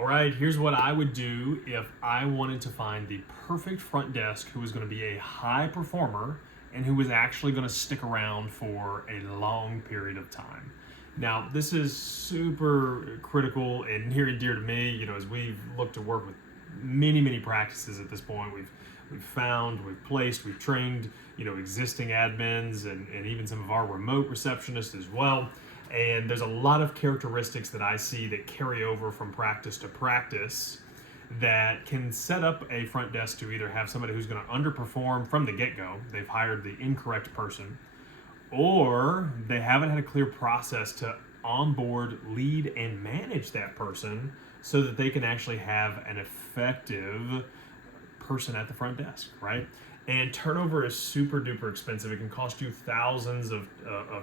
All right, here's what I would do if I wanted to find the perfect front desk who was going to be a high performer and who was actually going to stick around for a long period of time. Now, this is super critical and near and dear to me, as we've looked to work with many practices at this point. We've found, we've placed, we've trained, existing admins and even some of our remote receptionists as well. And there's a lot of characteristics that I see that carry over from practice to practice that can set up a front desk to either have somebody who's going to underperform from the get-go, they've hired the incorrect person, or they haven't had a clear process to onboard, lead, and manage that person so that they can actually have an effective person at the front desk, right? And turnover is super duper expensive. It can cost you thousands of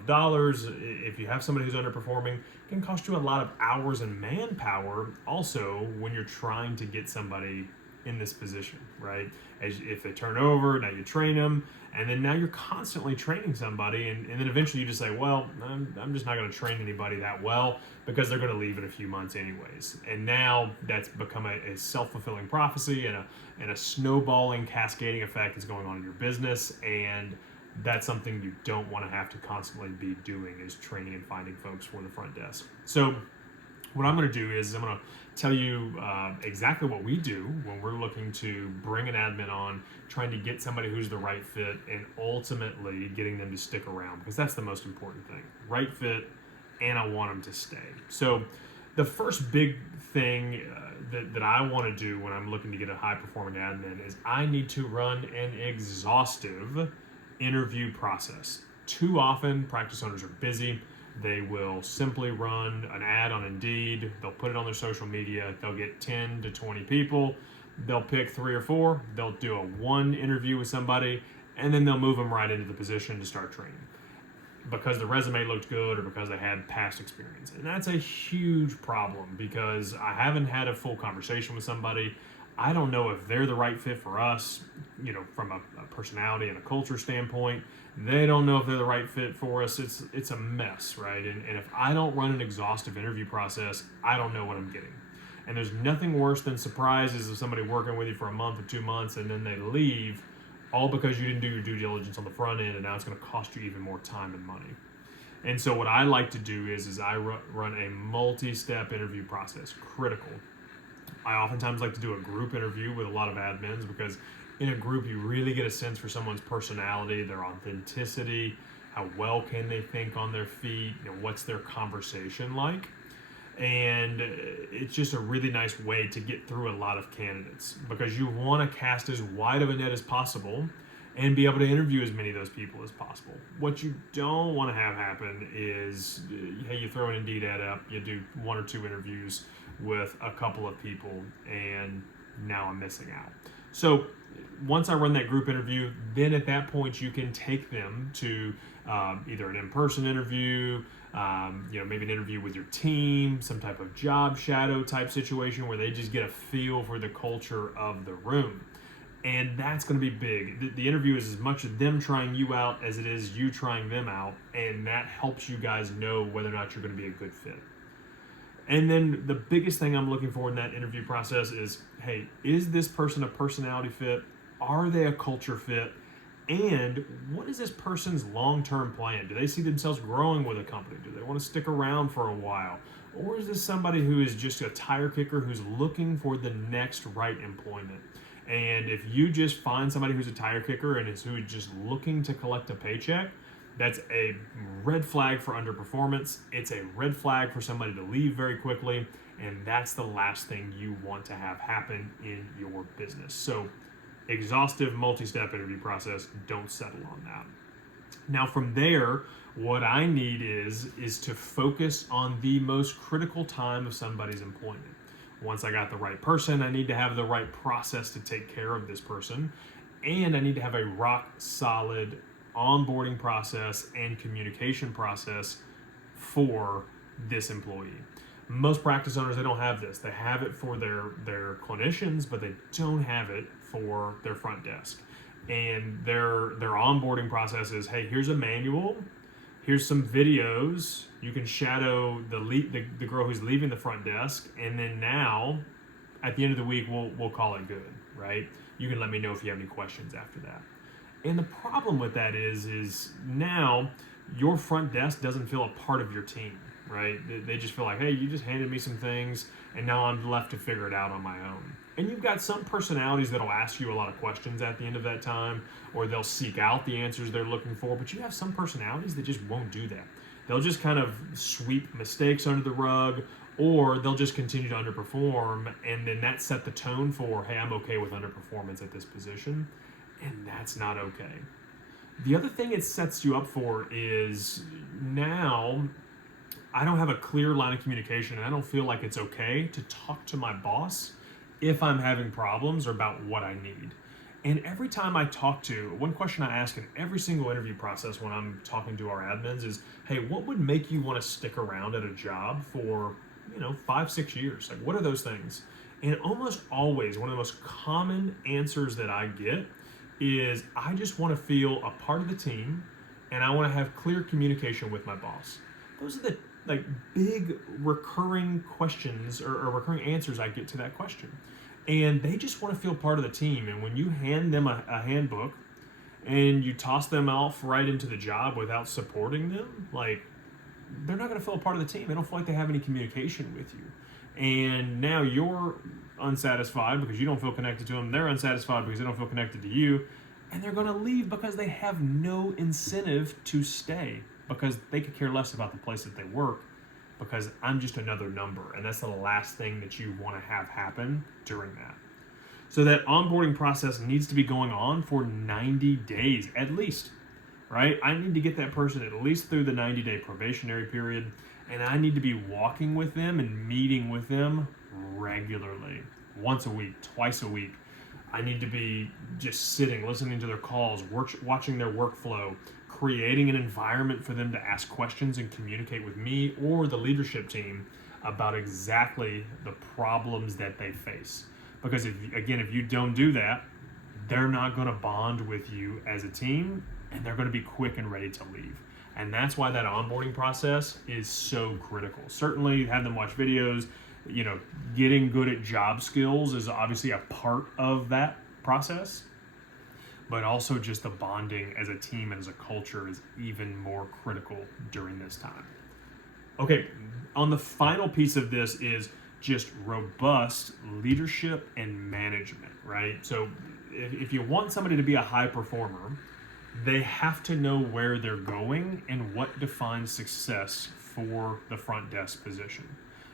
dollars. If you have somebody who's underperforming, it can cost you a lot of hours and manpower also when you're trying to get somebody in this position, right? If they turn over, now you train them, and then now you're constantly training somebody, and then eventually you just say, well, I'm just not going to train anybody that well because they're going to leave in a few months anyways. And now that's become a self-fulfilling prophecy and a snowballing, cascading effect that's going on in your business, and that's something you don't want to have to constantly be doing, is training and finding folks for the front desk. So what I'm going to do is I'm going to tell you exactly what we do when we're looking to bring an admin on, trying to get somebody who's the right fit, and ultimately getting them to stick around, because that's the most important thing. Right fit, and I want them to stay. So the first big thing that I want to do when I'm looking to get a high-performing admin is I need to run an exhaustive interview process. Too often, practice owners are busy. They will simply run an ad on Indeed. They'll put it on their social media. They'll get 10 to 20 people. They'll pick 3 or 4. They'll do a one interview with somebody, and then they'll move them right into the position to start training because the resume looked good or because they had past experience. And that's a huge problem because I haven't had a full conversation with somebody. I don't know if they're the right fit for us, from a personality and a culture standpoint. They don't know if they're the right fit for us. It's a mess, right? And if I don't run an exhaustive interview process, I don't know what I'm getting. And there's nothing worse than surprises of somebody working with you for a month or 2 months and then they leave, all because you didn't do your due diligence on the front end, and now it's going to cost you even more time and money. And so what I like to do is I run a multi-step interview process, critical. I oftentimes like to do a group interview with a lot of admins because in a group you really get a sense for someone's personality, their authenticity, how well can they think on their feet, what's their conversation like. And it's just a really nice way to get through a lot of candidates because you want to cast as wide of a net as possible and be able to interview as many of those people as possible. What you don't want to have happen is, hey, you throw an Indeed ad up, you do 1 or 2 interviews with a couple of people, and now I'm missing out. So once I run that group interview, then at that point you can take them to either an in-person interview, maybe an interview with your team, some type of job shadow type situation where they just get a feel for the culture of the room. And that's going to be big. The interview is as much of them trying you out as it is you trying them out, and that helps you guys know whether or not you're going to be a good fit. And then the biggest thing I'm looking for in that interview process is, hey, is this person a personality fit? Are they a culture fit? And what is this person's long-term plan? Do they see themselves growing with a company? Do they want to stick around for a while? Or is this somebody who is just a tire kicker who's looking for the next right employment? And if you just find somebody who's a tire kicker and who's just looking to collect a paycheck, that's a red flag for underperformance. It's a red flag for somebody to leave very quickly, and that's the last thing you want to have happen in your business. So exhaustive multi-step interview process, don't settle on that. Now from there, what I need is to focus on the most critical time of somebody's employment. Once I got the right person, I need to have the right process to take care of this person, and I need to have a rock solid onboarding process and communication process for this employee. Most practice owners, they don't have this. They have it for their clinicians, but they don't have it for their front desk. And their onboarding process is, hey, here's a manual. Here's some videos. You can shadow the girl who's leaving the front desk, and then now, at the end of the week, we'll call it good, right? You can let me know if you have any questions after that. And the problem with that is now your front desk doesn't feel a part of your team, right? They just feel like, hey, you just handed me some things, and now I'm left to figure it out on my own. And you've got some personalities that'll ask you a lot of questions at the end of that time, or they'll seek out the answers they're looking for, but you have some personalities that just won't do that. They'll just kind of sweep mistakes under the rug, or they'll just continue to underperform, and then that set the tone for, hey, I'm okay with underperformance at this position, and that's not okay. The other thing it sets you up for is now I don't have a clear line of communication, and I don't feel like it's okay to talk to my boss if I'm having problems or about what I need. And every time I talk to, one question I ask in every single interview process when I'm talking to our admins is, hey, what would make you want to stick around at a job for 5-6 years? Like, what are those things? And almost always, one of the most common answers that I get is, I just want to feel a part of the team, and I want to have clear communication with my boss. Those are the big recurring questions or recurring answers I get to that question. And they just want to feel part of the team. And when you hand them a handbook and you toss them off right into the job without supporting them, they're not going to feel a part of the team. They don't feel like they have any communication with you. And now you're unsatisfied because you don't feel connected to them. They're unsatisfied because they don't feel connected to you. And they're going to leave because they have no incentive to stay, because they could care less about the place that they work, because I'm just another number. And that's the last thing that you want to have happen during that. So that onboarding process needs to be going on for 90 days at least, right? I need to get that person at least through the 90-day probationary period, and I need to be walking with them and meeting with them regularly, once a week, twice a week. I need to be just sitting, listening to their calls, watching their workflow, creating an environment for them to ask questions and communicate with me or the leadership team about exactly the problems that they face. Because if you don't do that, they're not going to bond with you as a team, and they're going to be quick and ready to leave. And that's why that onboarding process is so critical. Certainly have them watch videos. Getting good at job skills is obviously a part of that process, but also just the bonding as a team and as a culture is even more critical during this time. Okay, on the final piece of this is just robust leadership and management, right? So if you want somebody to be a high performer, they have to know where they're going and what defines success for the front desk position.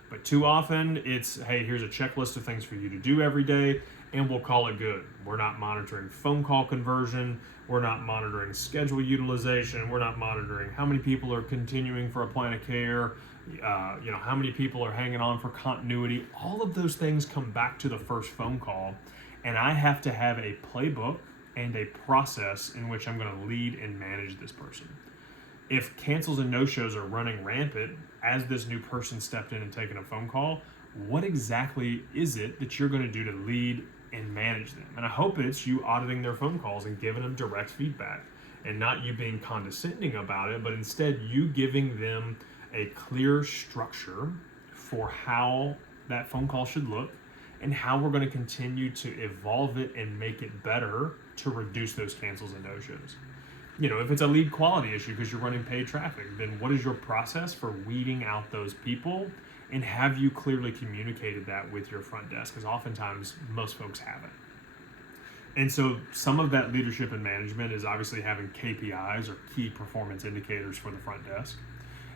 But too often it's, hey, here's a checklist of things for you to do every day, and we'll call it good. We're not monitoring phone call conversion. We're not monitoring schedule utilization. We're not monitoring how many people are continuing for a plan of care, how many people are hanging on for continuity. All of those things come back to the first phone call, and I have to have a playbook and a process in which I'm going to lead and manage this person. If cancels and no-shows are running rampant as this new person stepped in and taken a phone call, what exactly is it that you're going to do to lead and manage them? And I hope it's you auditing their phone calls and giving them direct feedback, and not you being condescending about it, but instead you giving them a clear structure for how that phone call should look and how we're going to continue to evolve it and make it better to reduce those cancels and no-shows. If it's a lead quality issue because you're running paid traffic, then what is your process for weeding out those people? And have you clearly communicated that with your front desk? Because oftentimes most folks haven't. And so some of that leadership and management is obviously having KPIs or key performance indicators for the front desk.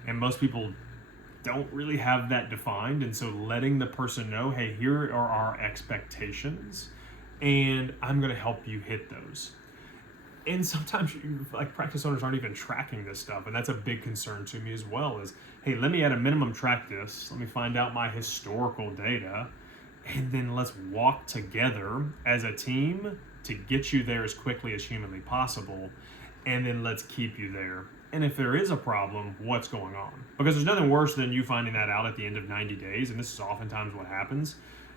And most people don't really have that defined. And so letting the person know, hey, here are our expectations, and I'm going to help you hit those. And sometimes practice owners aren't even tracking this stuff. And that's a big concern to me as well is, hey, let me at a minimum track this. Let me find out my historical data. And then let's walk together as a team to get you there as quickly as humanly possible. And then let's keep you there. And if there is a problem, what's going on? Because there's nothing worse than you finding that out at the end of 90 days. And this is oftentimes what happens.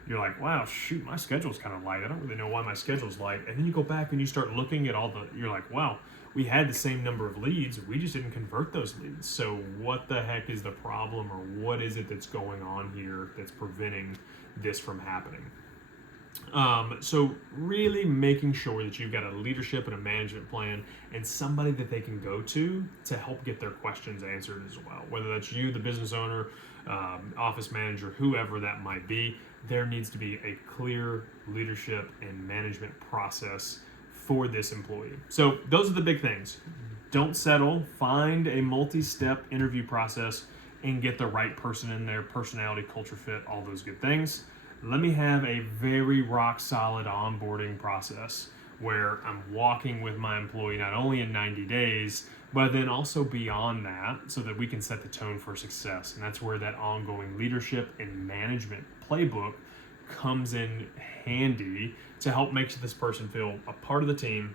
you're like, wow, shoot, my schedule's kind of light. I don't really know why my schedule's light. And then you go back and you start looking at you're like, wow, we had the same number of leads. We just didn't convert those leads. So what the heck is the problem, or what is it that's going on here that's preventing this from happening? So really making sure that you've got a leadership and a management plan and somebody that they can go to help get their questions answered as well. Whether that's you, the business owner, office manager, whoever that might be, there needs to be a clear leadership and management process for this employee. So those are the big things. Don't settle. Find a multi-step interview process and get the right person in there, personality, culture fit, all those good things. Let me have a very rock solid onboarding process where I'm walking with my employee not only in 90 days, but then also beyond that, so that we can set the tone for success. And that's where that ongoing leadership and management playbook comes in handy to help make this person feel a part of the team,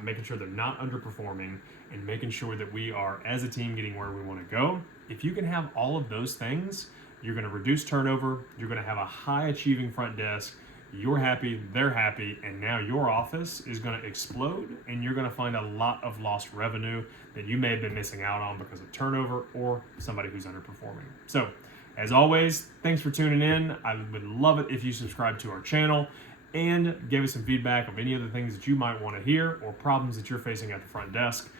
making sure they're not underperforming, and making sure that we are, as a team, getting where we want to go. If you can have all of those things, you're going to reduce turnover, you're going to have a high achieving front desk, you're happy, they're happy, and now your office is going to explode, and you're going to find a lot of lost revenue that you may have been missing out on because of turnover or somebody who's underperforming. So, as always, thanks for tuning in. I would love it if you subscribe to our channel and give us some feedback of any other things that you might want to hear or problems that you're facing at the front desk.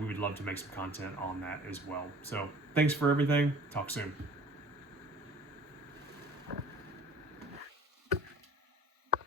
We would love to make some content on that as well. So, thanks for everything. Talk soon.